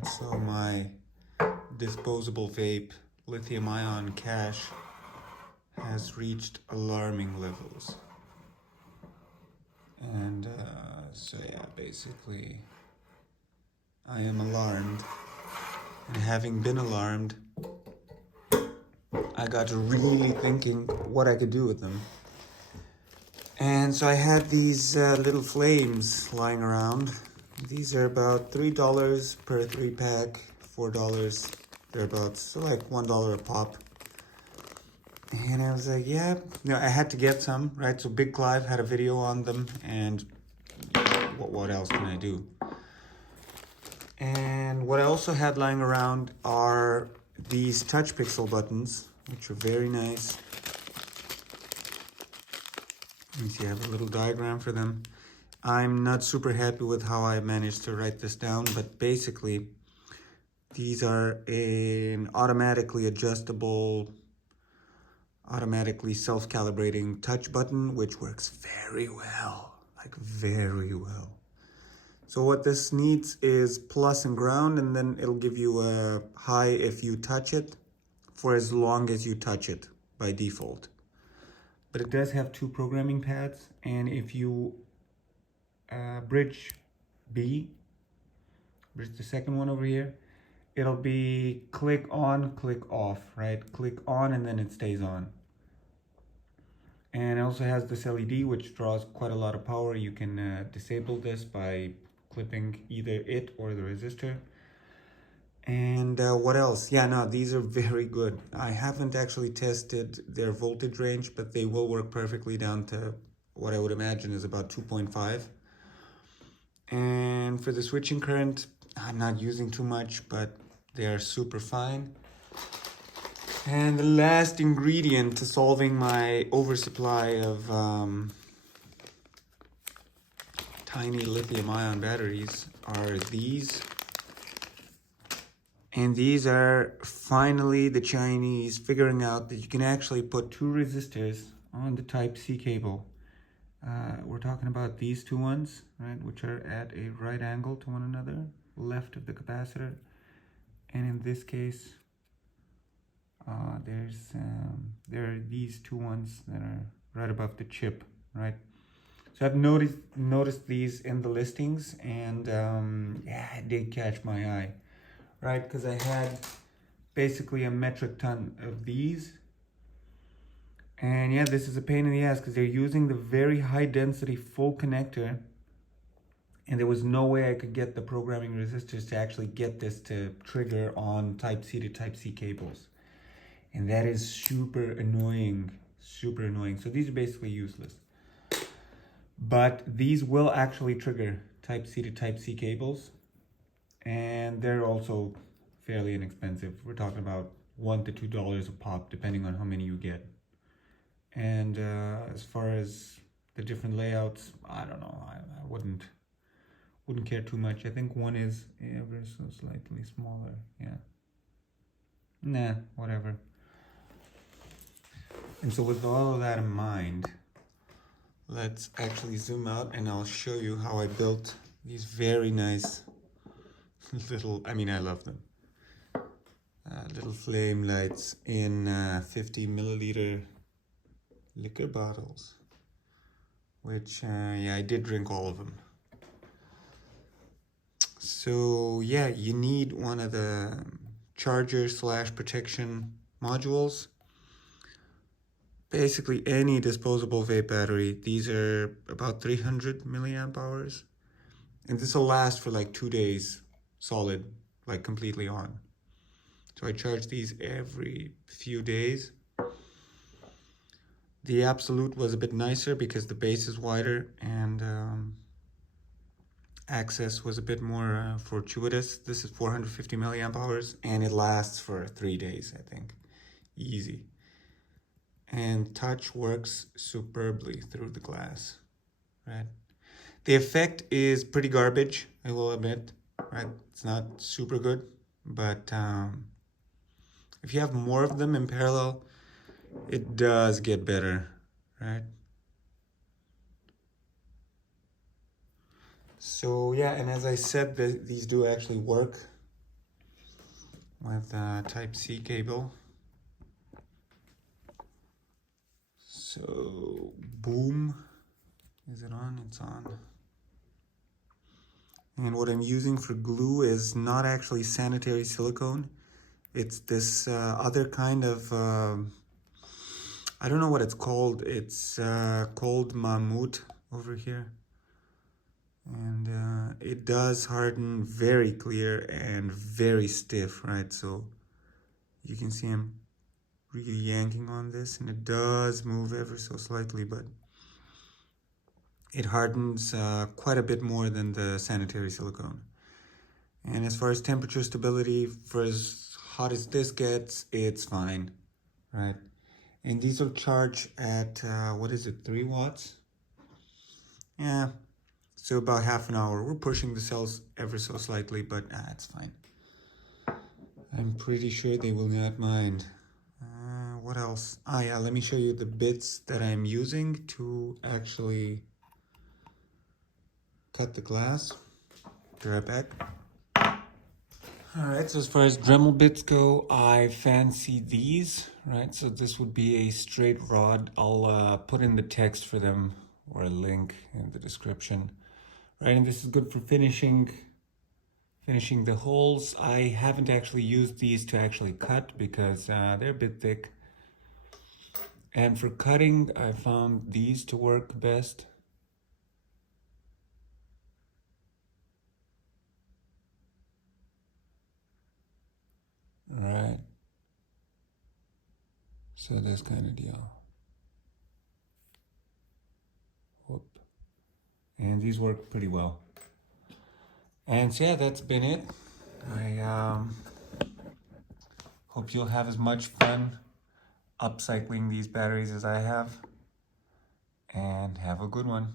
Right, so my disposable vape lithium-ion cache has reached alarming levels. And so yeah, basically I am alarmed. And having been alarmed, I got to really thinking what I could do with them. And so I had these little flames lying around. These are about $3 per 3-pack, $4 thereabouts, so like $1 a pop. And I was like, yeah, I had to get some, right? So Big Clive had a video on them, and what else can I do? And what I also had lying around are these touch pixel buttons, which are very nice. You see, I have a little diagram for them. I'm not super happy with how I managed to write this down, but basically these are an automatically adjustable, automatically self-calibrating touch button, which works very well, like very well. So what this needs is plus and ground, and then it'll give you a high if you touch it for as long as you touch it by default. But it does have two programming pads, and if you bridge B, bridge the second one over here, it'll be click on, click off, right? Click on and then it stays on. And it also has this LED which draws quite a lot of power. You can disable this by clipping either it or the resistor. And what else? Yeah, no, these are very good. I haven't actually tested their voltage range, but they will work perfectly down to what I would imagine is about 2.5. And for the switching current, I'm not using too much, but they are super fine. And the last ingredient to solving my oversupply of tiny lithium-ion batteries are these. And these are finally the Chinese figuring out that you can actually put two resistors on the Type-C cable. We're talking about these two ones, right, which are at a right angle to one another, left of the capacitor. And in this case, there are these two ones that are right above the chip, right? So I've noticed these in the listings, and yeah, it did catch my eye, right? Because I had basically a metric ton of these. And yeah, this is a pain in the ass because they're using the very high density full connector, and there was no way I could get the programming resistors to actually get this to trigger on Type-C to Type-C cables. And that is super annoying, super annoying. So these are basically useless. But these will actually trigger Type-C to Type-C cables. And they're also fairly inexpensive. We're talking about $1 to $2 a pop, depending on how many you get. And as far as the different layouts, I don't know. I wouldn't care too much. I think one is ever so slightly smaller. Yeah. Nah, whatever. And so with all of that in mind, let's actually zoom out and I'll show you how I built these very nice little, I mean, I love them. Little flame lights in 50 milliliter liquor bottles, which, yeah, I did drink all of them. So yeah, you need one of the charger / protection modules. Basically any disposable vape battery. These are about 300 milliamp hours. And this will last for like 2 days solid, like completely on. So I charge these every few days. The Absolute was a bit nicer because the base is wider and access was a bit more fortuitous. This is 450 milliamp hours and it lasts for 3 days, I think. Easy. And touch works superbly through the glass, right? The effect is pretty garbage, I will admit, right? It's not super good, but if you have more of them in parallel, it does get better, right? So yeah, and as I said, these do actually work with Type-C cable. So, boom. Is it on? It's on. And what I'm using for glue is not actually sanitary silicone. It's this other kind of, I don't know what it's called. It's called Mammut over here. And it does harden very clear and very stiff, right? So you can see I'm really yanking on this, and it does move ever so slightly, but it hardens quite a bit more than the sanitary silicone. And as far as temperature stability, for as hot as this gets, it's fine, right? And these will charge at, what is it, 3 watts? Yeah, so about half an hour. We're pushing the cells ever so slightly, but it's fine. I'm pretty sure they will not mind. What else? Ah, yeah, let me show you the bits that I'm using to actually cut the glass. Be right back. Alright, so as far as Dremel bits go, I fancy these, right? So this would be a straight rod. I'll put in the text for them or a link in the description. Right, and this is good for finishing the holes. I haven't actually used these to actually cut because they're a bit thick. And for cutting, I found these to work best. Right. So this kind of deal. Whoop. And these work pretty well. And so yeah, that's been it. I hope you'll have as much fun upcycling these batteries as I have. And have a good one.